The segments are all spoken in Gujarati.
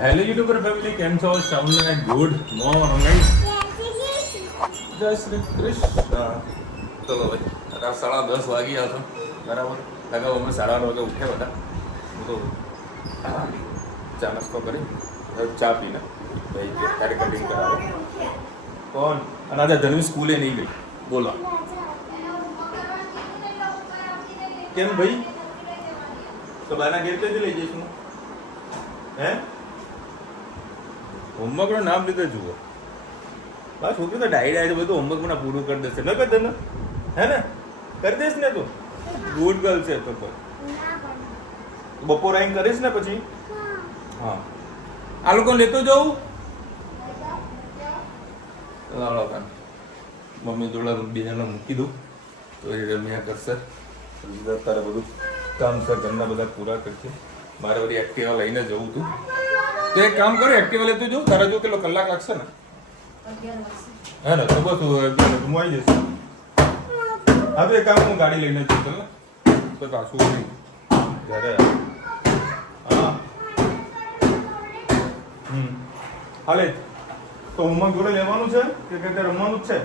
હેલો યુટ્યુબર ફેમિલી, કેમ છો? સૌને ગુડ મોર્નિંગ. જય શ્રી કૃષ્ણ. ચલો ભાઈ, અત્યારે 10:30 વાગ્યા હતા. બરાબર. અગાઉ અમે 8:30 વાગે ઉઠ્યા હતા. હું તો ચા નાસ્તો કરી ચા પીને ભાઈ ત્યારે કટિંગ કરાવે. કોણ? અને આજે ધનવી સ્કૂલે નહીં ગઈ. બોલો કેમ ભાઈ? તો બાના ગેર જ લઈ જઈશું. હે? હોમવર્કનું નામ લીધે જુઓ. બસ છોકરી તો ડાયરી છે, બધું હોમવર્ક મને પૂરું કરી દેશે. ન કરી દે ને? હે ને? કરી દઈશ ને તું? ગુડ ગર્લ છે તો બપોર આવીને કરીશ ને પછી. હા, આ લોકો લેતો જવું. લાવો કાન મમ્મી જોડે બીજાને મૂકી દઉં તો એ રમ્યા કરશે. તારે બધું કામ સર ઘરના બધા પૂરા કરશે. મારે બધી એક્ટિવા લઈને જવું હતું. તો એક કામ કરે, એક્ટિવા લેતું જવું. તારા જો કેટલો કલાક લાગશે ને? હે ને? તો બસ હું આવી જઈશ. હા તો એક કામ, હું ગાડી લઈને જઉં. ચાલ ને, તો પાછું નહીં જ્યારે. હા હાલે તો હોમવર્ક જોડે લેવાનું છે કે કંઈ રમવાનું જ છે?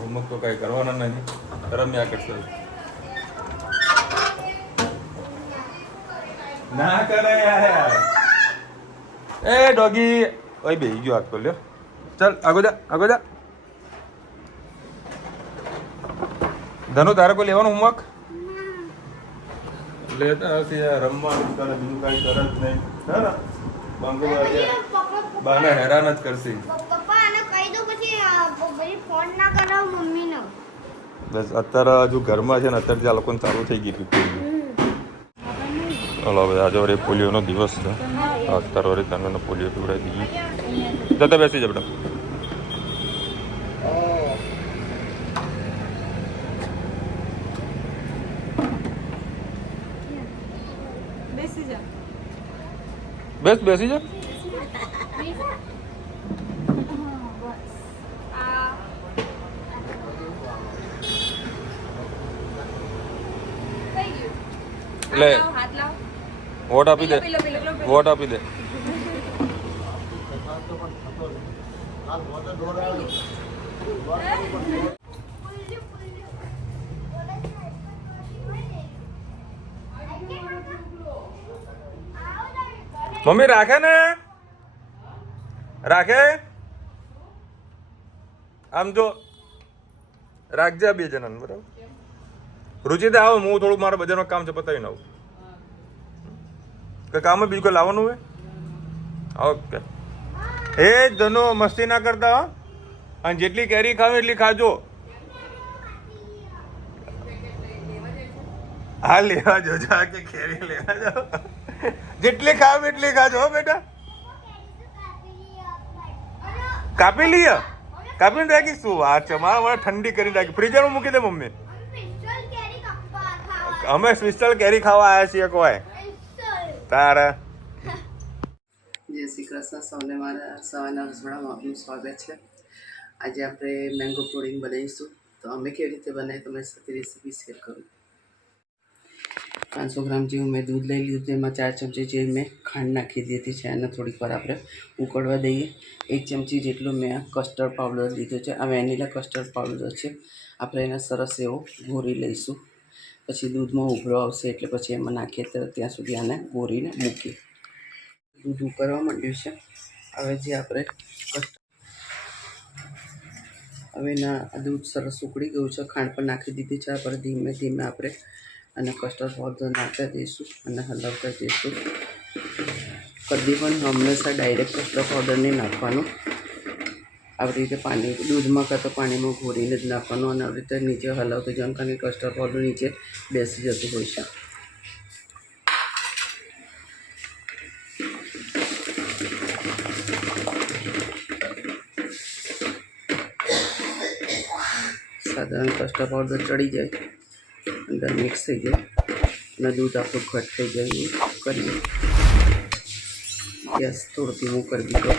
હોમવર્ક તો કઈ કરવાના નથી, રમ્યા કરશે. ના કરે યાર. એ ડોગી ઓય બેહી ગયો હાથ પર લ્યો. ચાલ આગો જા. ધનુ તારે કોઈ લેવાનું હોમવર્ક? લેતા હશે યાર, રમવાનું તારે બીજું કાંઈ કરે જ નહીં. હે ને? બાંગો બાને હેરાન જ કરશે. બસ અત્યારે હજુ ઘરમાં છે ને, અત્યારે આ લોકોને ચાલુ થઈ ગયું હતું. ચાલો હવે આજે વળી પોલિયોનો દિવસ છે. અત્યારે વળી તને પોલિયો પીવડાવી દઈએ. જતા બેસી જા બેટા. બેસી જા. લે વોટ આપી દે. મમ્મી રાખે ને? રાખે? આમ જો રાખજે આ બે જણાને. બરાબર. રુચિતા આવો, હું થોડું મારા બજારનું કામ છે પતાવીને આવું. કે કામ બીજું કોઈ લાવવાનું હોય? ઓકે. એ ધનો મસ્તી ના કરતા. અને જેટલી કેરી ખાવ એટલી ખાજો. હા લેવા જો જા કે કેરી લેવા જાઓ. જેટલી ખાવ એટલી ખાજો હો બેટા. કાપી લઈએ. કાપીને રાખી શું વાત છે? મારા ઠંડી કરી રાખી, ફ્રીઝરમાં મૂકી દે મમ્મી. અમે સ્પેશિયલ કેરી ખાવા આવ્યા છીએ. કોઈ તારા જય શ્રી કૃષ્ણ. સૌને મારા સવારના રસોડામાં આપનું સ્વાગત છે. આજે આપણે મેંગો પુડિંગ બનાવીશું. તો અમે કેવી રીતે બનાવી તમારી સાથે રેસીપી શેર કરું. 500 ગ્રામ જેવું મેં દૂધ લઈ લીધું. તેમાં 4 ચમચી જેવી મેં ખાંડ નાખી દીધી છે. અને થોડીક વાર આપણે ઉકળવા દઈએ. 1 ચમચી જેટલું મેં કસ્ટર્ડ પાવડર લીધો છે. આ વેનીલા કસ્ટર્ડ પાવડર છે. આપણે એને સરસ એવો ઘોરી લઈશું. પછી દૂધમાં ઉભરો આવશે એટલે પછી એમાં નાખીએ ત્યાં સુધી આને ઘોરીને મૂકીએ. દૂધ ઉકળવા માંડ્યું છે. હવે જે આપણે હવે દૂધ સરસ ઉકળી ગયું છે. ખાંડ પર નાખી દીધી છે. પર ધીમે ધીમે આપણે અને કસ્ટર્ડ પાવડર નાખતા જઈશું અને હલાવતા જઈશું. કદી પણ હંમેશા ડાયરેક્ટ કસ્ટર્ડ પાવડર નહીં નાખવાનું. આવી રીતે પાણી દૂધમાં કાં તો પાણીમાં ઘોરીને જ નાખવાનું. અને આવી રીતે નીચે હલાવતું જવાનું, કારણ કે કસ્ટર્ડ પાવડર નીચે બેસી જતું હોય છે. સાધારણ કસ્ટર્ડ પાવડર ચડી જાય, અંદર મિક્સ થઈ જાય અને દૂધ આપણું ઘટ થઈ જાય એવું કરીએ. ગેસ થોડું ધીમું કરી દીધો.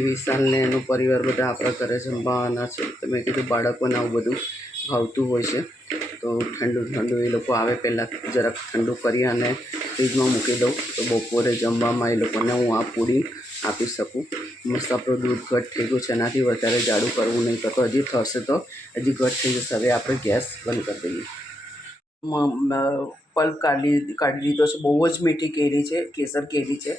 આજે વિશાલને એનો પરિવાર બધા આપણા ઘરે જમવાના છે. તો મેં કીધું બાળકોને આવું બધું ભાવતું હોય છે તો ઠંડુ ઠંડુ એ લોકો આવે પહેલાં જરાક ઠંડુ કરી અને ફ્રીજમાં મૂકી દઉં તો બપોરે જમવામાં એ લોકોને હું આ પુડિંગ આપી શકું. મસ્ત આપણું દૂધ ઘટ થઈ ગયું છે, એનાથી વધારે જાડું કરવું નહીં તો હજી થશે તો હજી ઘટ થઈ જશે. હવે આપણે ગેસ બંધ કરી દઈએ. પલ્પ કાઢી લીધો છે. બહુ જ મીઠી કેરી છે, કેસર કેરી છે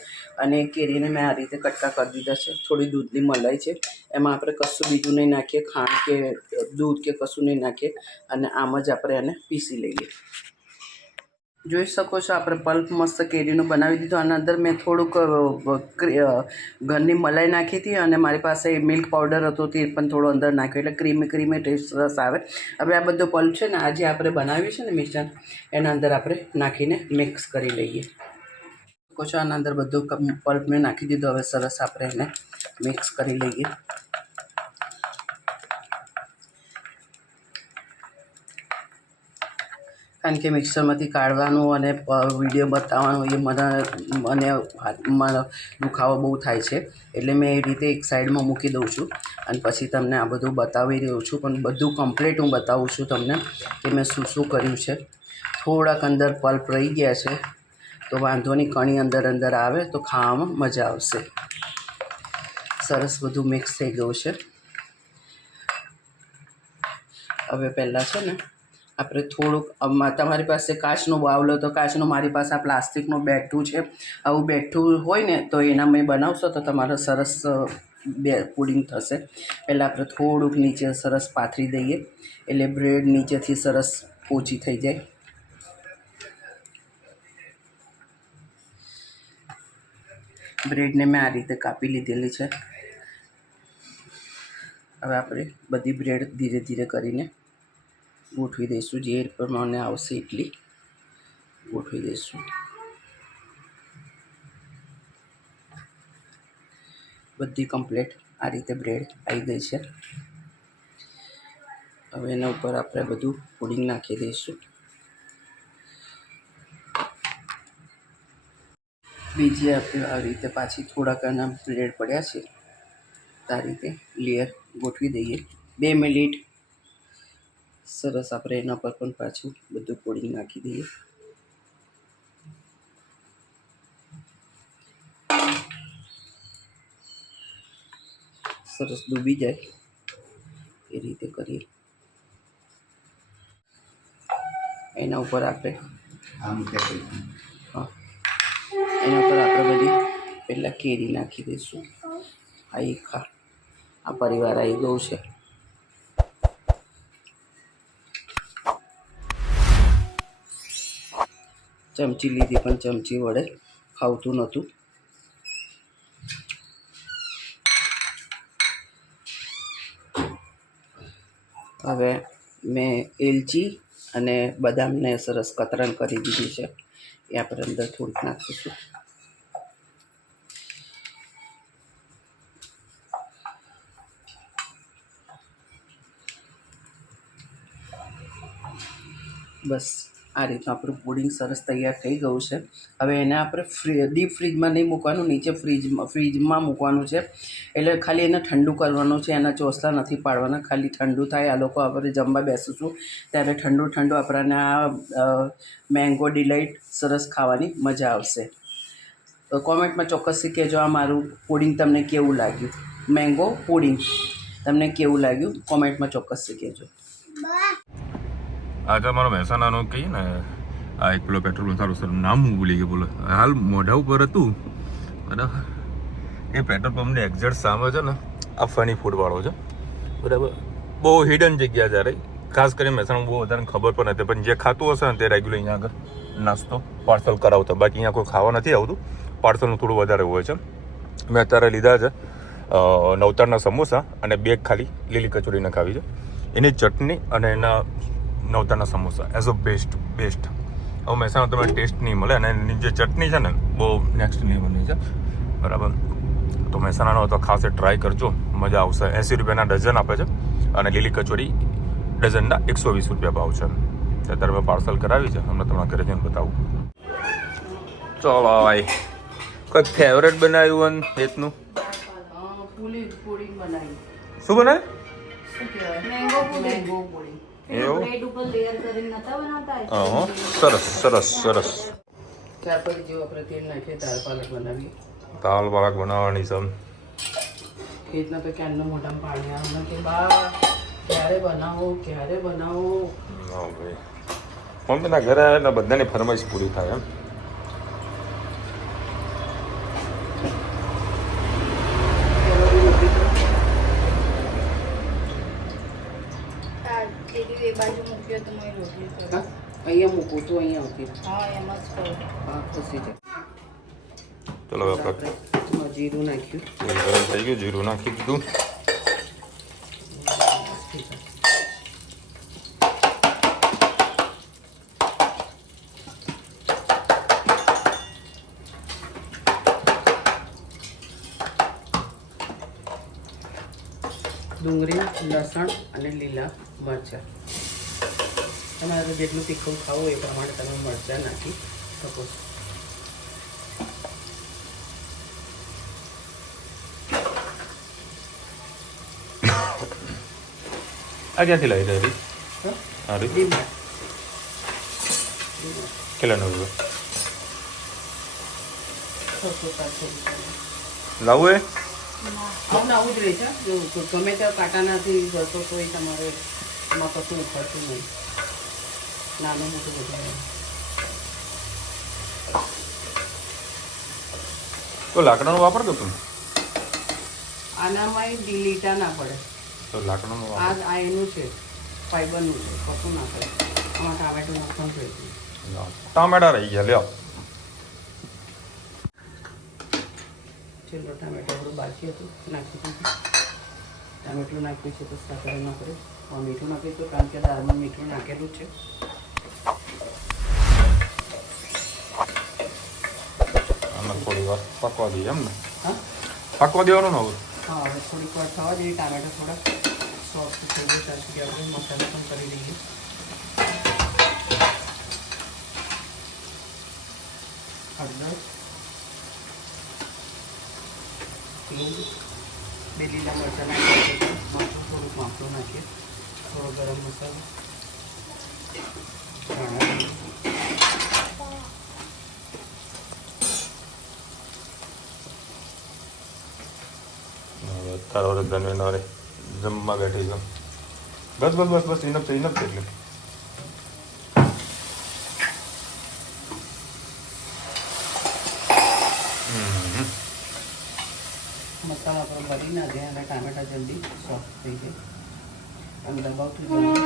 અને કેરીને મેં આ રીતે કટકા કરી દીધા છે. થોડી દૂધની મલાઈ છે, એમાં આપણે કશું બીજું નહીં નાખીએ, ખાંડ કે દૂધ કે કશું નહીં નાખીએ અને આમ જ આપણે એને પીસી લઈએ. જોઈ શકો છો આપણે પલ્પ મસ્ત કેરીનું બનાવી દીધું. આના અંદર મેં થોડુંક ઘરની મલાઈ નાખી હતી અને મારી પાસે મિલ્ક પાવડર હતો તે પણ થોડો અંદર નાખ્યો એટલે ક્રીમી ટેસ્ટ સરસ આવે. હવે આ બધો પલ્પ છે ને આજે આપણે બનાવ્યું છે ને મિશ્રણ એના અંદર આપણે નાખીને મિક્સ કરી લઈએ. શકો છો આના અંદર બધું પલ્પ મેં નાખી દીધું. હવે સરસ આપણે એને મિક્સ કરી લઈએ. કારણ કે મિક્સરમાંથી કાઢવાનું અને વિડીયો બતાવવાનું એ મને હાથમાં દુખાવો બહુ થાય છે એટલે મેં એ રીતે એક સાઈડમાં મૂકી દઉં છું અને પછી તમને આ બધું બતાવી રહ્યું છું. પણ બધું કમ્પ્લીટ હું બતાવું છું તમને કે મેં શું શું કર્યું છે. થોડાક અંદર પલ્પ રહી ગયા છે તો વાંધો નહીં, કણી અંદર આવે તો ખાવામાં મજા આવશે. સરસ બધું મિક્સ થઈ ગયું છે. હવે પહેલાં છે ને આપણે થોડુંક તમારી પાસે કાચનો બાઉલ હોય તો કાચનો, મારી પાસે આ પ્લાસ્ટિકનું બેઠું છે. આવું બેઠું હોય ને તો એના મેં બનાવશો તો તમારો સરસ પુડિંગ થશે. પહેલાં આપણે થોડુંક નીચે સરસ પાથરી દઈએ એટલે બ્રેડ નીચેથી સરસ પોચી થઈ જાય. બ્રેડને મેં આ રીતે કાપી લીધેલી છે. હવે આપણે બધી બ્રેડ ધીરે ધીરે કરીને ગોઠવી દઈશું. જે પ્રમાણે આવશે એટલી ગોઠવી દઈશું. બધી કમ્પ્લીટ આ રીતે બ્રેડ આવી ગઈ છે. હવે એના ઉપર આપણે બધું પુડિંગ નાખી દઈશું. બીજી આપણે આ રીતે પાછી થોડાક એના બ્રેડ પડ્યા છે આ રીતે લેયર ગોઠવી દઈએ. 2 મિનિટ સરસ આપણે એના પર પણ પાછું બધું પુડિંગ નાખી દઈએ. સરસ ડૂબી જાય એ રીતે કરીએ. એના ઉપર આપણે એના પર આપણે બધી પહેલાં કેરી નાખી દઈશું. આ પરિવાર આવી ગયું છે. ચમચી લીધી પણ ચમચી વડે ખાવતું નહોતું. હવે મેં એલચી અને બદામને સરસ કતરણ કરી દીધી છે એ આપણે અંદર થોડીક નાખીશું. બસ આ રીતનું આપણું પુડિંગ સરસ તૈયાર થઈ ગયું છે. હવે એને આપણે ડીપ ફ્રીજમાં નહીં મૂકવાનું, નીચે ફ્રીજમાં મૂકવાનું છે. એટલે ખાલી એને ઠંડુ કરવાનું છે, એના ચોસલા નથી પાડવાના. ખાલી ઠંડુ થાય, આ લોકો આપણે જમવા બેસીશું ત્યારે ઠંડુ આપણને આ મેંગો ડિલાઇટ સરસ ખાવાની મજા આવશે. તો કોમેન્ટમાં ચોક્કસથી કહેજો આ મારું પુડિંગ તમને કેવું લાગ્યું. મેંગો પુડિંગ તમને કેવું લાગ્યું કોમેન્ટમાં ચોક્કસથી કહેજો. આજે અમારો મહેસાણાનો કહીએ ને આ એક પેલો પેટ્રોલ સારું સર નામ હું ભૂલી ગયો. બોલો હાલ મોઢા ઉપર હતું બરાબર. એ પેટ્રોલ પંપની એક્ઝેક્ટ સામે છે ને આ ફની ફૂડવાળો છે બરાબર. બહુ હિડન જગ્યા જ્યારે ખાસ કરીને મહેસાણા બહુ વધારે ખબર પણ નથી, પણ જે ખાતું હશે ને તે રેગ્યુલર અહીંયા આગળ નાસ્તો પાર્સલ કરાવતા. બાકી અહીંયા કોઈ ખાવા નથી આવતું, પાર્સલનું થોડું વધારે હોય છે. મેં અત્યારે લીધા છે નવતારના સમોસા અને 2 ખાલી લીલી કચોરી નખાવી છે. એની ચટણી અને એના નવતારના સમોસા એઝ અ બેસ્ટ. હવે મહેસાણા તમે ટેસ્ટ નહીં મળે અને એની જે ચટણી છે ને બહુ નેક્સ્ટ લેવલની છે બરાબર. તો મહેસાણાનો તો ખાસ ટ્રાય કરજો, મજા આવશે. 80 રૂપિયાના ડઝન આપે છે અને લીલી કચોરી ડઝનના 120 રૂપિયા ભાવ છે. અત્યારે મેં પાર્સલ કરાવી છે, હમણાં તમારા ઘરે જઈને બતાવું. ચલો ભાઈ, કોઈ ફેવરેટ બનાવ્યું હેતનું? પૂરી બનાવી. શું બનાવે? શું કહેવાય? Mango pudding. મેંગો પૂરી. એવું? બ્રેડ ઉપર લેયર કરીને નતા બનાવતા? હા, સરસ સરસ સરસ. ત્યાર પછી જેવું આપણે તેલ નાખીએ દાળ પાલક બનાવીએ. દાળ પાલક બનાવવાની છે. રીતના તો ક્યારનું મોઢામાં પાણી આવે કે બા ક્યારે બનાવો ક્યારે બનાવો. હા ભાઈ, મમ્મીના ઘરે આવે ને બધાની ફરમાઈશ પૂરી થાય એમ. એ બાજુ મૂક્યો તો મેં રોટલી કરી. હા, અહીંયા મૂકું તો અહીંયા આવતી. હા એમ જ કરું. હા ખસી જાય. ચલો હવે આપણે આપણે જીરું નાખ્યું. તેલ ગરમ થઈ ગયું, જીરું નાખી દીધું. ડુંગળી, લસણ અને લીલા મરચાં. તમારે જેટલું તીખું ખાવું એ પ્રમાણે તમે મરચાં નાખી શકો છો. આ ક્યાંથી લાવી રહી? હા? હા રી લીમડા. કેટલા નવું 600-700 લાવવું એ? આવું આવું જ રહે છે. જો ગમે ત્યાં કાંટાનાથી જશો તો એ તમારે એમાં કશું ઉખડતું નહીં. નાનું મોટું બધું. તો લાકડાનો વાપરતો તું? આનામાં લીટા ના પડે. તો લાકડાનો વાપર. આ એનું છે, ફાઈબરનું છે, કશું ના પડે. આમાં ટામેટું નાખવાનું જોઈએ. ટામેટા રહી ગયા, લ્યો. ચલો ટામેટું આપણું બાકી હતું નાખી દીધું. ટામેટું નાખ્યું છે તો સાથે નાખે. મીઠું નાખીશું કારણ કે દાળમાં મીઠું નાખેલું છે. આને થોડી વાર પકવા દઈએ એમ ને? હા પકવા દેવાનું ને હવે? હા, હવે થોડીક વાર થવા દઈએ. ટામેટા થોડા સોફ્ટ થઈ જાય ત્યાં સુધી આપણે મસાલા પણ કરી દઈએ. હળદર, હિંગ, બે લીલા મરચાં નાખીએ, મરચું થોડુંક માપનું નાખીએ, થોડો ગરમ મસાલો, ધાણા જીરું. હવે તારો રે ધનવીનો રે જમવા બેઠી છે. બસ બસ બસ બસ ઇનફ છે એટલે. મસાલા પર ભરી ના જાય અને ટામેટા જલ્દી સોફ્ટ થઈ જાય. આમ દબાવતું જવાનું.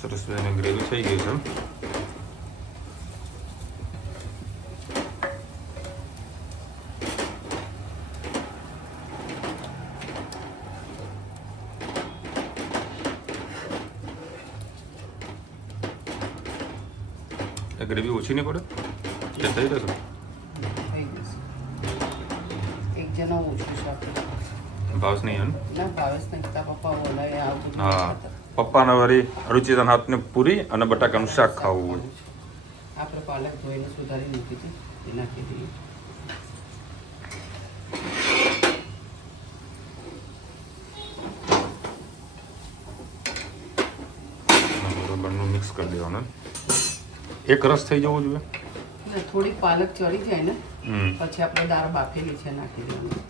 સરસ મજાની ગ્રેવી થઈ ગઈ છે. ગ્રેવી ઓછી નહીં પડે કે થઈ રહેશે? થઈ જશે. એક જણા ઓછું શાક. ભાવસ નહીં એમ? ના ભાવેશ નહીં. તારા પપ્પા બોલાય આવું બધું હા, ખાતા. પપ્પાને વળી રુચિતાના હાથની પૂરી અને બટાકાનું શાક ખાવું હોય. આપણે પાલક ધોઈને સુધારી મૂકી હતી એ નાખી દઈએ. બરોબરનું મિક્સ કરી દેવાનું. એક રસ થઈ જવો જોઈએ. એટલે થોડીક પાલક ચડી જાય ને હમ, પછી આપણે દાળ બાફેલી છે નાખી દેવાની.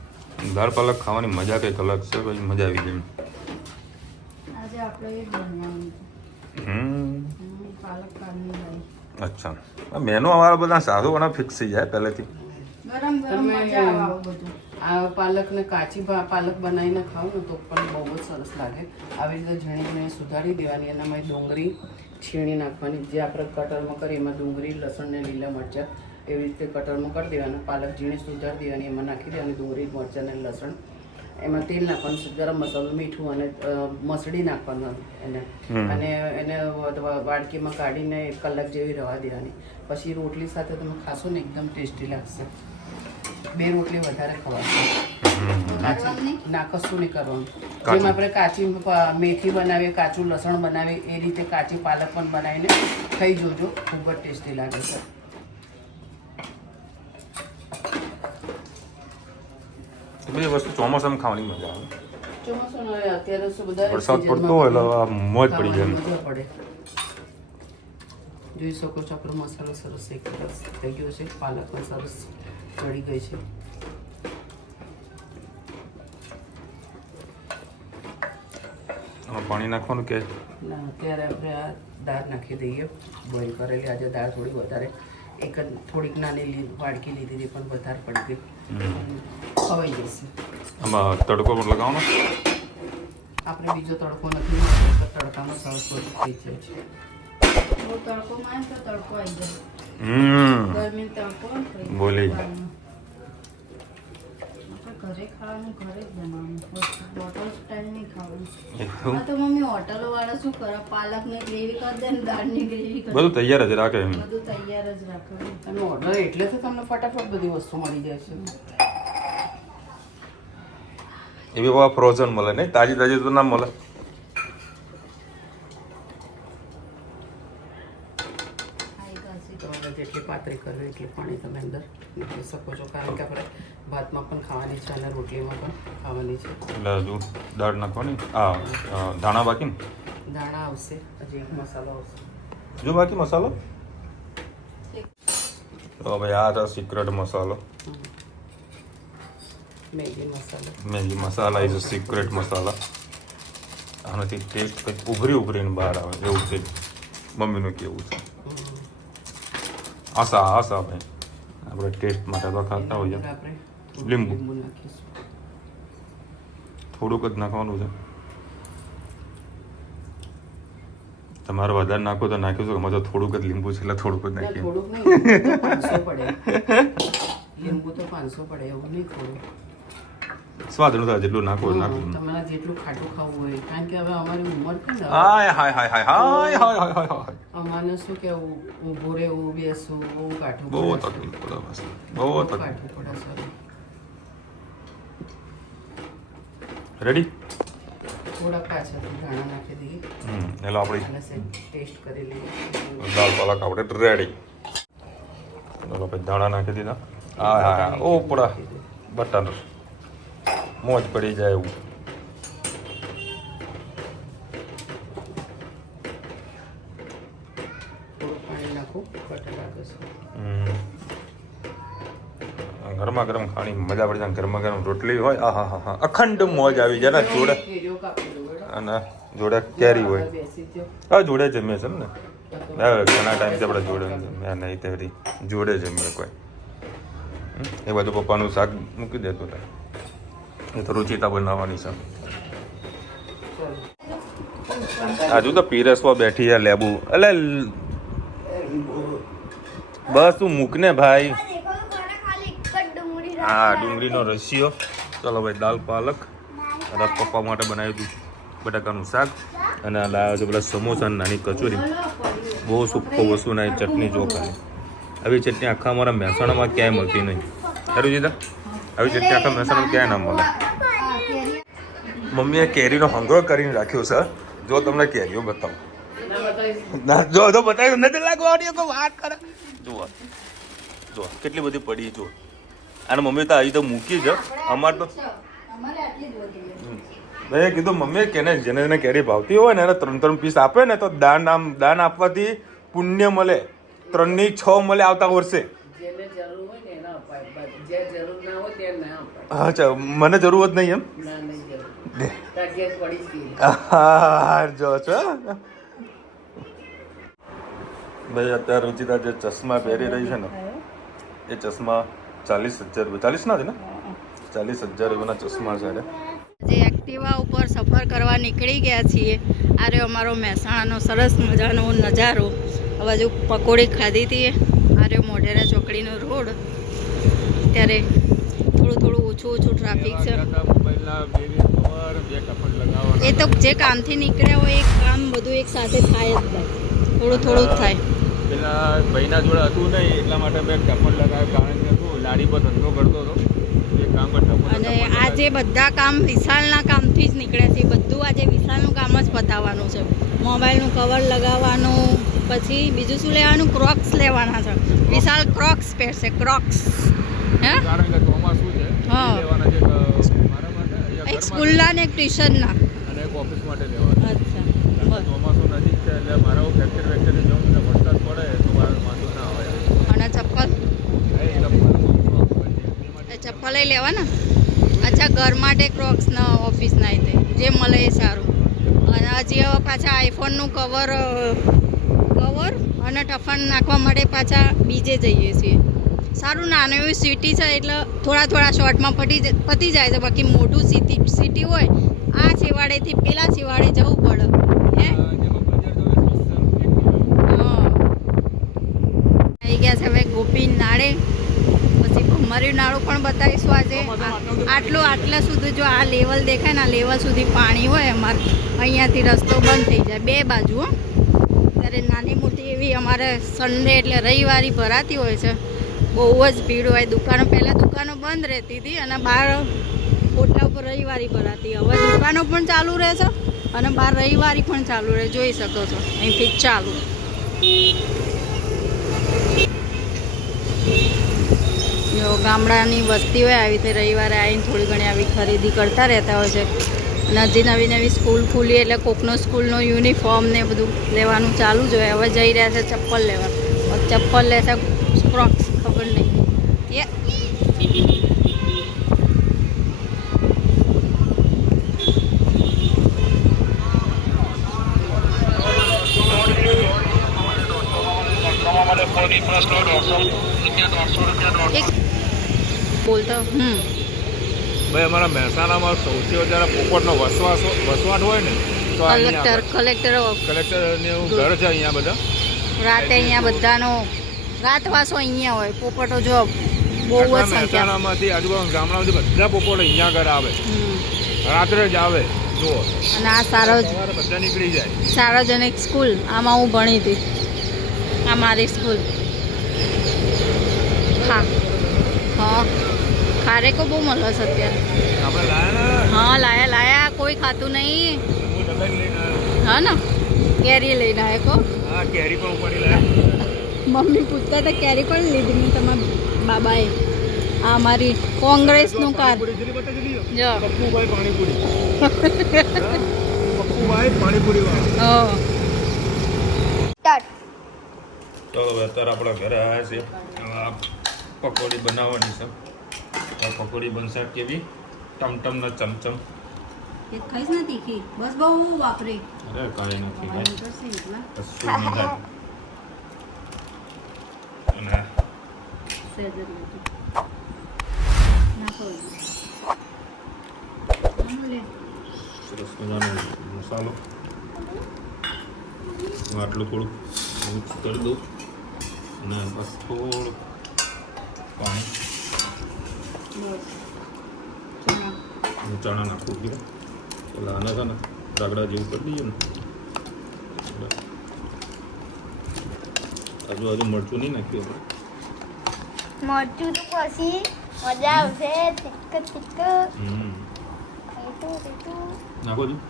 દાળ પાલક ખાવાની મજા કંઈક અલગ છે. પછી મજા આવી જાય. આજે આપણે એ બનવાનું હમ, પાલક કાઢી લઈ. અચ્છા. મેનુ અમારા બધા સારું અને ફિક્સ થઈ જાય પહેલેથી. ગરમ ગરમ તમે મજા આવે આવું બધું. આ પાલકને કાચી પાલક બનાવીને ખાવ ને તો પણ બહુ જ સરસ લાગે. આવી રીતે ઝીણી ઝીણી સુધારી દેવાની. એનામાં ડુંગળી છીણી નાખવાની. જે આપણે કટરમાં કરીએ એમાં ડુંગળી, લસણ ને લીલા મરચાં એવી રીતે કટરમાં કરી દેવાના. પાલક ઝીણી સુધારી દેવાની, એમાં નાખી દેવાની ડુંગળી, મરચાં ને લસણ. એમાં તેલ નાખવાનું, ગરમ મસાલો, મીઠું અને મસળી નાખવાનું એને. અને એને વાડકીમાં કાઢીને 1 કલાક જેવી રવા દેવાની. પછી રોટલી સાથે તમે ખાશો ને એકદમ ટેસ્ટી લાગશે. 2 રોટલી વધારે ખવાશે. ના કશું નહીં કરવાનું. જેમ આપણે કાચી મેથી બનાવીએ, કાચું લસણ બનાવીએ એ રીતે કાચી પાલક પણ બનાવીને ખાઈ જોજો. ખૂબ જ ટેસ્ટી લાગે છે. બધી વસ્તુ ચોમાસામાં ખાવાની મજા આવે. ચોમાસાનો અત્યારે શું બધા વરસાદ પડતો હોય એટલે આ મોજ પડી જાય એમ. મજા પડે. જોઈ શકો છો આપણો મસાલો સરસ એક રસ થઈ ગયો છે. પાલક પણ સરસ ચડી ગઈ છે. આમાં પાણી નાખવાનું કે ના અત્યારે આપણે આ દાળ નાખી દઈએ બોઇલ કરેલી. આજે દાળ થોડી વધારે એક જ થોડીક નાની વાડકી લીધી હતી પણ વધારે પડી ગઈ. ખવાઈ જશે. આમાં તડકો પણ લગાવવાનો. આપણે બીજો તડકો નથી નાખતો. તડકામાં સરસ બધું થઈ જાય છે. બહુ તડકો મારે તો તડકો આવી જાય. ગરમી તડકો હોય તો બોલી. આપણે ઘરે ખાવાનું ઘરે જ બનાવવાનું. બોટલ સ્ટાઇલ નહીં ખાવાનું. હા તો મમ્મી હોટલો વાળા શું કરે? પાલકની ગ્રેવી કરી દે ને દાળની ગ્રેવી કરી બધું તૈયાર જ રાખે એમ. બધું તૈયાર જ રાખવાનું. અને ઓર્ડર એટલે તો તમને ફટાફટ બધી વસ્તુ મળી જાય છે. એવી બહુ ફ્રોઝન મળે નહીં, તાજી તાજી તો ના મળે. તમારે જેટલી પાતળી કરવી એટલી પાણી તમે અંદર નાખી શકો છો. કારણ કે આપણે ભાતમાં પણ ખાવાની છે અને રોટલીમાં પણ ખાવાની છે. એટલે હજુ દાળ નાખવાની. ધાણા બાકી ને દાણા આવશે, હજી એક મસાલો આવશે. જો બાકી મસાલો. તો ભાઈ આ હતો સિક્રેટ મસાલો. મેગી મસાલો. Maggi masala is a secret masala. આનાથી ટેસ્ટ કંઈક ઉભરીને બહાર આવે એવું છે મમ્મીનું કેવું છે. આશા ભાઈ આપણે ટેસ્ટ માટે તો ખાતા હોઈએ. આપણે લીંબુ નાખીશું. થોડુંક જ નાખવાનું છે. તમારે વધારે નાખો તો નાખ્યું છે. તો થોડુંક જ લીંબુ છે એટલે થોડુંક જ નાખીએ. થોડુંક નહીં, 500 પડે. લીંબુ તો 500 પડે એવું નહીં. થોડું સ્વાદ અનુસાર જેટલું નાખવું હોય નાખવું. તમારે જેટલું ખાટું ખાવું હોય. કારણ કે હવે અમારી ઉંમર છે ને, હાય હાય હાય હાય હાય હાય હાય હાય હાય. અમારે શું કેવું, ઊભું રહેવું, બેસવું, બહુ કાઠું બહુ પડે છે. તકલીફ પડે બસ. બહુ બહુ તકલીફ. કાઠું પડે છે. રેડી. થોડા પાછળથી ધાણા નાખી દઈએ એટલે આપણી અને ટેસ્ટ કરી લઈએ. દાળ પાલક આપણે રેડી. ચલો ભાઈ ધાણા નાખી દીધા. હા હા હા. ઓ પડા બટર મોજ પડી જાય એવું. થોડું પાણી નાખું, બટર લાગે છે. ગરમા ગરમ ખાણી મજા પડી જાય. ગરમા ગરમ રોટલી હોય આ હા હા હા અખંડ મોજ આવી જાય ને. જોડે કેરીઓ કાપી દઉં બરાબર. અને જોડે કેરી હોય. બેસી જાઓ. હા જોડે જમીએ છે ને. ઘણા ટાઈમથી આપણે જોડે મેં નહીં તેરી જોડે જમીએ કોઈ. એ બધું પપ્પાનું શાક મૂકી દેતું ને. એ તો રુચિતા બનાવવાની છે. હજુ તો પીરસવા બેઠી છે લેબુ. એટલે બસ તું મૂકને ભાઈ. હા ડુંગળીનો રસિયો. ચલો ભાઈ દાલ પાલક અને પપ્પા માટે બનાવ્યું હતું બટાકાનું શાક અને આ લાવ્યો છે પેલા સમોસા નાની કચોરી. બહુ સુખો વસ્તુ ના ચટણી જો ખાલી. આવી ચટણી આખા અમારા મહેસાણામાં ક્યાંય મળતી નહીં. ખરું જીતા આવી ચટણી આખા મહેસાણામાં ક્યાંય ના મળે. મમ્મીએ કેરીનો હંગરો કરીને રાખ્યો છે. જો તમને કેરીઓ બતાવું. ના જો તો બતાવ્યું નથી લાગવાની કોઈ વાત કરે. જુઓ જુઓ કેટલી બધી પડી જુઓ. અને મમ્મી તો આવી તો મૂકી જ. અમારે તો અમારે આટલી જ વધી જાય. મેં કીધું મમ્મી કેને જેને કેરી ભાવતી હોય ને એને 3 પીસ આપે ને તો દાન આપવાથી પુણ્ય મળે. 3 ની 6 મળે આવતા વર્ષે. જેને જરૂર હોય ને એના અપાય. જે જરૂર ના હોય તેને ના અપાય. અચ્છા મને જરૂર જ નહીં એમ. ના નહીં જરૂર. તાર ગેસ પડી જ ગઈ. હા જો છો ભાઈ અત્યારે રુચિતા જે ચશ્મા પહેરી રહી છે ને એ ચશ્મા 40,000 રૂપિયા 40 ના છે ને 40,000 રૂપિયાના ચશ્મા છે. જે એક્ટિવા ઉપર સફર કરવા નીકળી ગયા છીએ. આ રહ્યો અમારો મહેસાણાનો સરસ મજાનો નજારો. હવે જો પકોડી ખાધી હતી. આ રહ્યો મોઢેરા ચોકડીનો રોડ. ત્યારે થોડું ઓછું ટ્રાફિક છે. એ તો જે કામથી નીકળ્યા હોય એ કામ બધું એક સાથે થાય જ નહીં. થોડું જ થાય. પેલા ભાઈના જોડે હતું નહીં એટલા માટે મેં ટપણ લગાવ્યું. કારણ કે શું લાડી પર ધંધો કરતો હતો એ કામ પર અને આ જે બધા કામ વિશાલના કામથી જ નીકળ્યા છે. બધું આજે વિશાલનું કામ જ પતાવવાનું છે. મોબાઈલનું કવર લગાવવાનું, પછી બીજું શું લેવાનું, ક્રોક્સ લેવાના છે. વિશાલ ક્રોક્સ પહેરશે. ક્રોક્સ હે કારણ કે ચોમાસું છે હા. લેવાના છે મારા માટે અહીંયા એક ઘર સ્કૂલના ને એક ટ્યુશનના. માટે અને એક ઓફિસ માટે લેવાના અચ્છા કારણ કે બસ. ચોમાસું નજીક છે એટલે મારે ફેક્ટરી જવું ને વરસાદ પડે તો મારે વાંધો ના આવે અને ચપ્પલ એ લોકો એ ચપ્પલ લઈ લેવાના. અચ્છા ઘર માટે ક્રોક્સ ના ઓફિસ ના તે જે મળે એ સારું. અને હજી હવે પાછા આઈફોનનું કવર અને ટફન નાખવા માટે પાછા બીજે જઈએ છીએ. સારું નાનું એવી સિટી છે એટલે થોડા શોર્ટમાં પતી જાય છે. બાકી મોટું સિટી હોય આ છેવાડેથી પેલા છેવાડે જવું પડે હે. આવી ગયા છે હવે ગોપી નાળે. પછી ભમર્યું નાળું પણ બતાવીશું આજે. આટલા સુધી જો આ લેવલ દેખાય ને આ લેવલ સુધી પાણી હોય અમારે અહીંયાથી રસ્તો બંધ થઈ જાય બે બાજુ હો. ત્યારે નાની મોટી એવી અમારે સન્ડે એટલે રવિવારી ભરાતી હોય છે. બહુ જ ભીડ હોય. પહેલાં દુકાનો બંધ રહેતી હતી અને બહાર ઓટલા ઉપર રવિવારી ભરાતી. હવે દુકાનો પણ ચાલુ રહે છે અને બહાર રવિવારી પણ ચાલુ રહે. જોઈ શકો છો અહીંથી જ ચાલુ. જો ગામડાની વસ્તી હોય આવી રીતે રવિવારે આવીને થોડી ઘણી આવી ખરીદી કરતા રહેતા હોય છે. અને હજી નવી સ્કૂલ ખુલી એટલે કોકનો સ્કૂલનો યુનિફોર્મ ને બધું લેવાનું ચાલુ જ હોય. હવે જઈ રહ્યા છે ચપ્પલ લેવા. ચપ્પલ લેશે ક્રોક્સ ખબર નહીં. એક બોલતો ભાઈ અમારા મહેસાણામાં સૌથી વધારે પોપટનો વસવાટ હોય ને તો કલેક્ટરનું ઘર છે અહીંયા બધા. રાતે અહીંયા બધાનો રાતવાસો અહીંયા હોય. પોપટો જો બહુ જ સંખ્યા. મહેસાણામાંથી આજુબાજુ ગામડામાંથી બધા પોપટો અહીંયા આગળ આવે. રાત્રે જ આવે જુઓ. અને આ બધા નીકળી જાય. સાર્વજનિક સ્કૂલ આમાં હું ભણી હતી. આ મારી સ્કૂલ. હા ખારેકો બહુ મળે છે અત્યારે. આપણે લાયા હા લાયા કોઈ ખાતું નહીં. હા ને કેરી લઈને આવ્યા કો. હા કેરી પણ ઉપાડી લાયા. મમ્મી પૂછતા હતા કેરી પણ લીધી નહીં તમારા બાબાએ. આ અમારી કોંગ્રેસનું કાર. જો પપ્પુભાઈ પાણીપુરી. પપ્પુભાઈ પાણીપુરી વાળા. ચાલો અત્યારે આપણા ઘરે આવ્યા છે. પકોડી બનાવવાની છે. પકોડી બનશે કેવી ટમટમ ને ચમચમ. એક ખાઈશ ને તીખી બસ બહુ વાપરી. અરે કાંઈ નથી ભાઈ. કશું નહીં થાય. અને સરસ મજાનો મસાલો હું આટલું થોડુંક મિક્સ કરી દઉં અને બસ થોડું પાણી ચણા નાખવું પડે. એટલે આને છે ને રાગડા જેવું કરી દઈએ ને. હજુ મરચું નહીં નાખ્યું આપણે. મરચું તો પછી મજા આવશે. નાખો છું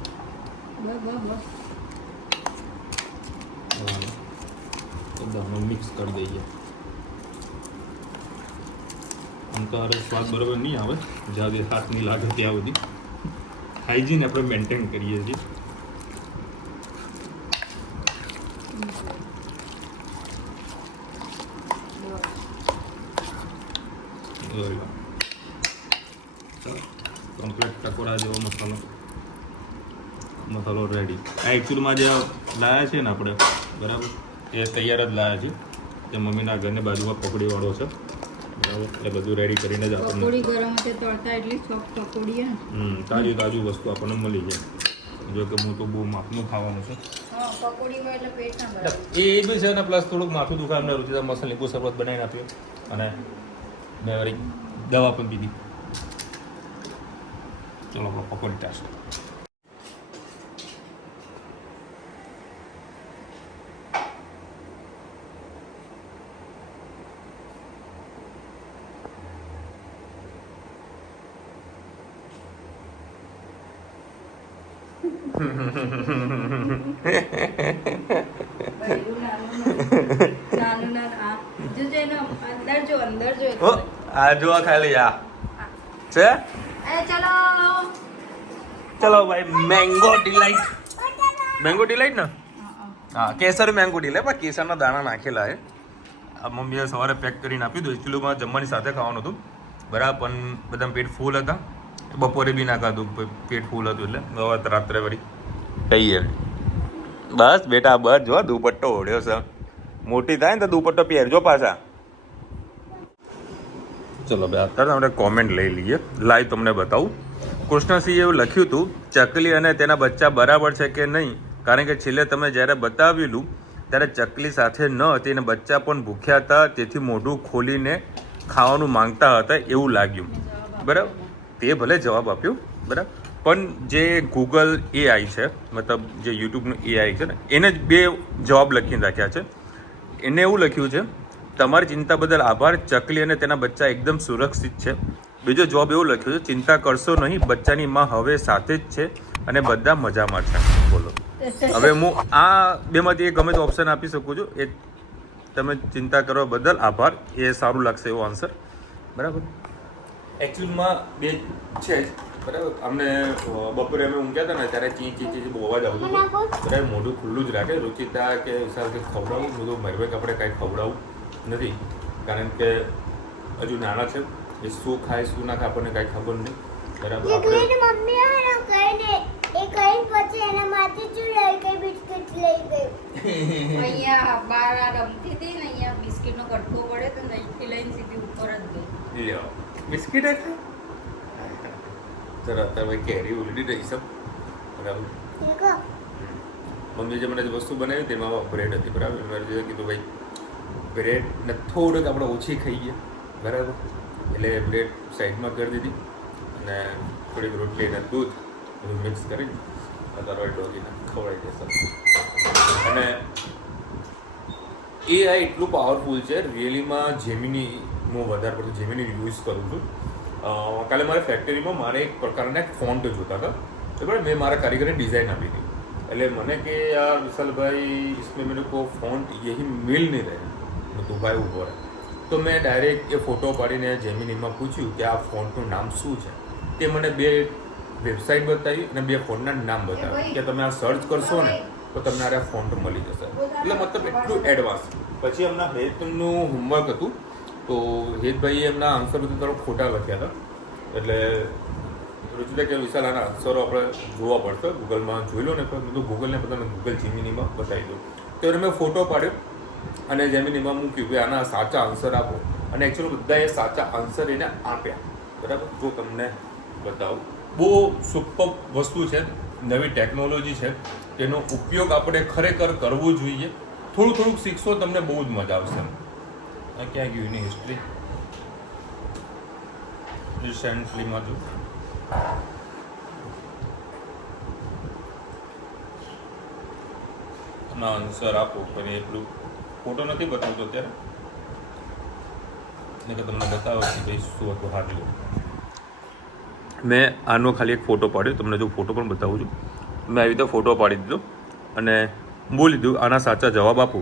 બધા મિક્સ કરી દઈએ. આમ તો હારે સ્વાદ બરાબર નહીં આવે જ્યાં સુધી હાથ નહીં લાગે ત્યાં સુધી. હાઇજીન આપણે મેન્ટેન કરીએ છીએ. ચાલો કમ્પ્લીટ ટકોરા જેવો મસાલો રેડી. આ એકચ્યુઅલમાં જે લાયા છે ને આપણે બરાબર એ તૈયાર જ લાયા છે. તે મમ્મીના ઘરની બાજુમાં પકોડીવાળો છે બરાબર. એટલે બધું રેડી કરીને જ આપણને પકોડી ગરમ છે તળતા એટલી સોફ્ટ પકોડી હે. તાજું વસ્તુ આપણને મળી જાય. જો કે હું તો બહુ માપનું ખાવાનું છે. હા પકોડી હોય એટલે પેટ ના ભરાય. એ બી છે ને પ્લસ થોડુંક માથું દુખાય અમને રુચિતા મસ્ત લીંબુ શરબત બનાવીને આપ્યું અને મેં વળી દવા પણ પીધી. ચલો પકોડી ટાસ્ટ. આ જો ખાલી આ છે. ચલો ચલો ભાઈ મેંગો ડિલાઇટ ને હા કેસર મેંગો ડિલાઇટ પણ કેસરના દાણા નાખેલા છે. આ મમ્મીએ સવારે પેક કરીને આપી દઉં. એકચ્યુઅલીમાં જમવાની સાથે ખાવાનું હતું બરાબર, પણ બધા પેટ ફૂલ હતા. બપોરે બી ના ખાધું, પેટ ફૂલ હતું એટલે હવે રાત્રે વળી કહીએ. બસ બેટા બસ જો દુપટ્ટો ઓઢ્યો છે. મોટી થાય ને તો દુપટ્ટો પહેરજો પાછા. ચલો ભાઈ અત્યારે આપણે કોમેન્ટ લઈ લઈએ. લાઈવ તમને બતાવું. કૃષ્ણસિંહે એવું લખ્યું હતું ચકલી અને તેના બચ્ચા બરાબર છે કે નહીં, કારણ કે છેલ્લે તમે જ્યારે બતાવેલું ત્યારે ચકલી સાથે ન હતી અને બચ્ચા પણ ભૂખ્યા હતા, તેથી મોઢું ખોલીને ખાવાનું માંગતા હતા એવું લાગ્યું. બરાબર, તે ભલે જવાબ આપ્યો બરાબર, પણ જે ગૂગલ એઆઈ છે, મતલબ જે યુટ્યુબનું એઆઈ છે ને, એને જ 2 જવાબ લખીને રાખ્યા છે. એને એવું લખ્યું છે તમારી ચિંતા બદલ આભાર, ચકલી અને તેના બચ્ચા એકદમ સુરક્ષિત છે. બીજો જવાબ એવું લખ્યો છે ચિંતા કરશો નહીં, બચ્ચાની માં હવે સાથે જ છે અને બધા મજામાં છે. બોલો હવે હું આ 2માંથી ગમે તો ઓપ્શન આપી શકું છું. એ તમે ચિંતા કરવા બદલ આભાર, એ સારું લાગશે એવો આન્સર. બરાબર, એકચ્યુઅલમાં 2 છે જ બરાબર. અમને બપોરે અમે ઊંઘ્યા હતા ને ત્યારે ચી બહુ અવાજ આવતો હતો. બરાબર, મોઢું ખુલ્લું જ રાખે. રુચિતા કે વિશાલ કે ખવડાવું બધું મરવે આપણે કાંઈ ખવડાવું નથી, કારણ કે હજુ નાના છે. એ શું ખાય શું ના ખાય આપણને કાંઈ ખબર નહીં. બરાબર, આપણે અહીંયા બાર રમતી હતી ને, અહીંયા બિસ્કિટનો કટકો પડે તો અહીંથી લઈને સીધી ઉપર જ ગઈ. લ્યો બિસ્કિટ ચલો અત્યારે કેરી ઉલડી રહી છે બરાબર. મમ્મી જે મને વસ્તુ બનાવી તેમાં બ્રેડ હતી બરાબર. મેં કીધું ભાઈ બ્રેડ થોડુંક આપણે ઓછી ખાઈએ બરાબર, એટલે બ્રેડ સાઈડમાં કરી દીધી અને થોડીક રોટલી અને દૂધ બધું મિક્સ કરી અત્યારે ડોગીને ખવડાવી દેશે. અને એ આ એટલું પાવરફુલ છે રિયલીમાં. જેમિની હું વધારે પડતું જેમિની યુઝ કરું છું. કાલે મારે ફેક્ટરીમાં મારે એક પ્રકારના ફોન્ટ જોતા હતા બરાબર. મેં મારા કારીગરને ડિઝાઇન આપી હતી. એટલે મને કે યાર વિશાલભાઈ इसमें मेरे को फॉन्ट यही मिल नहीं रहे, तो भाई ऊपर है. તો મેં ડાયરેક્ટ એ ફોટો પાડીને જેમિનીમાં પૂછ્યું કે આ ફોન્ટનું નામ શું છે. તે મને 2 વેબસાઇટ બતાવી અને 2 ફોન્ટના નામ બતાવ્યા કે તમે આ સર્ચ કરશો ને તો તમને આ ફોન્ટ મળી જશે. એટલે મતલબ એટલું એડવાન્સ. પછી એમના હેતનું હોમવર્ક હતું તો હેતભાઈએ એમના આન્સર બધું તરફ ખોટા લખ્યા હતા. એટલે રુચિતા કે વિશાલ આના આન્સરો આપણે જોવા પડશે, ગૂગલમાં જોઈ લો ને. પણ બધું ગૂગલને બધાને ગૂગલ જેમિનીમાં બતાવી દો. તો એને મેં ફોટો પાડ્યો અને જેમિનીમાં મૂક્યું કે આના સાચા આન્સર આપો. અને એકચ્યુઅલી બધાએ સાચા આન્સર એને આપ્યા બરાબર. જો તમને બતાવું, બહુ સુપર વસ્તુ છે, નવી ટેકનોલોજી છે, તેનો ઉપયોગ આપણે ખરેખર કરવો જોઈએ. થોડુંક શીખશો તમને બહુ જ મજા આવશે. આ ક્યાં ગયું એની હિસ્ટ્રી રિસેન્ટલીમાં જો આના આન્સર આપો. પણ એટલું ફોટો નથી બતાવતો અત્યારે, ને કે તમને બતાવો કે ભાઈ શું હતું. હાથ લો, મેં આનો ખાલી એક ફોટો પાડ્યો. તમને જો ફોટો પણ બતાવું છું. મેં આવી રીતે ફોટો પાડી દીધો અને બોલી દીધું આના સાચા જવાબ આપો.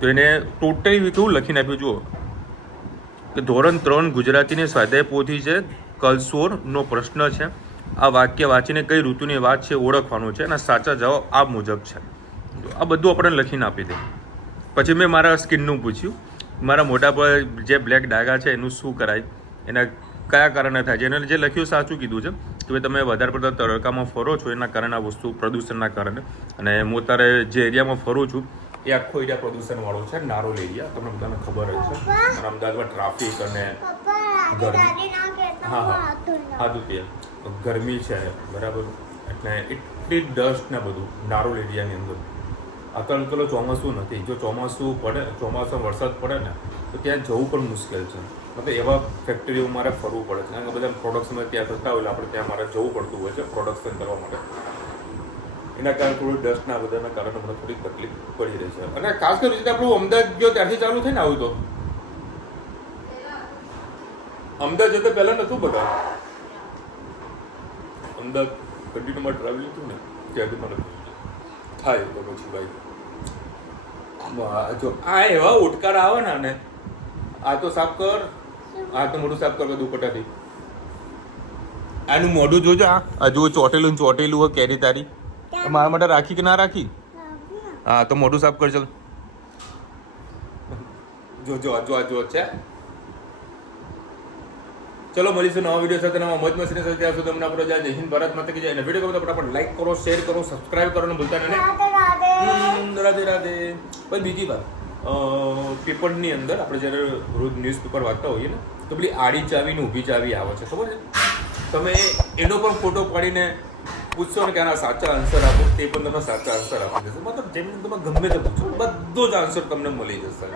તો એને ટોટલી કેવું લખીને આપ્યું જુઓ કે ધોરણ 3 ગુજરાતીની સ્વાધ્યાય પોથી છે, કલસોરનો પ્રશ્ન છે. આ વાક્ય વાંચીને કઈ ઋતુની વાત છે ઓળખવાનું છે અને સાચા જવાબ આ મુજબ છે. આ બધું આપણને લખીને આપી દે. પછી મેં મારા સ્કિનનું પૂછ્યું, મારા મોઢા પર જે બ્લેક ડાઘા છે એનું શું કરાય, એના કયા કારણે થાય છે. એને જે લખ્યું સાચું કીધું છે કે ભાઈ તમે વધારે પડતા તડકામાં ફરો છો એના કારણે આ વસ્તુ પ્રદૂષણના કારણે. અને હું અત્યારે જે એરિયામાં ફરું છું એ આખો એરિયા પ્રદૂષણવાળો છે, નારોલ એરિયા. તમને બધાને ખબર જ છે. અને અમદાવાદમાં ટ્રાફિક અને ગરમી, હા દુખીએ ગરમી છે બરાબર. એટલે એટલી ડસ્ટ ને બધું નારોલ એરિયાની અંદર. અત્યારે તો ચોમાસું નથી. જો ચોમાસું પડે, ચોમાસામાં વરસાદ પડે ને તો ત્યાં જવું પણ મુશ્કેલ છે. મતલબ એવા ફેક્ટરીઓ મારે ફરવું પડે છે, કારણ કે બધા પ્રોડક્શન ત્યાં થતા હોય એટલે આપણે ત્યાં મારે જવું પડતું હોય છે પ્રોડક્શન કરવા માટે. એના કારણે થોડું ડસ્ટના બધાના કારણે મને થોડી તકલીફ પડી રહી છે. અને ખાસ કરીને આપણું અમદાવાદ ગયો ત્યારથી ચાલુ થઈને આવું તો અમદાવાદ જતા પહેલાં નહોતું બધા. અમદાવાદ કન્ટિન્યુમાં ટ્રાવેલિંગ થયું ને ત્યારથી મને થાય તો પછી ભાઈ જો આ એવા ઉટકાર આવે ને આ તો સાફ કર આ તો મોઢું સાફ કરવા દુપટ્ટાથી. આનું મોઢું જોજો. આ જો ચોટેલું ને ચોટેલું હોય કેરી તારી. મારા માટે રાખી કે ના રાખી? હા તો મોઢું સાફ કર. ચલ જો છે. ચલો મળીશું નવા વિડીયો સાથે, નવા મોજ મસ્તી સાથે. ત્યાં સુધી અમને આપણો જય હિન્દ, ભારત માતા કી જય. અને વિડીયો ગમે તો ફટાફટ લાઈક કરો, શેર કરો, સબસ્ક્રાઇબ કરવાનું ભૂલતા નહીં. રાધે રાધે. પછી બીજી વાત, પેપરની અંદર આપણે જ્યારે રોજ ન્યૂઝપેપર વાંચતા હોઈએ ને તો પેલી આડી ચાવી ને ઊભી ચાવી આવે છે, ખબર છે? તમે એનો પણ ફોટો પાડીને પૂછશો ને કે આના સાચા આન્સર આપો, તે પણ તમને સાચા આન્સર આપી દેશે. મતલબ જેમ તમે ગમે તે પૂછો બધો જ આન્સર તમને મળી જશે.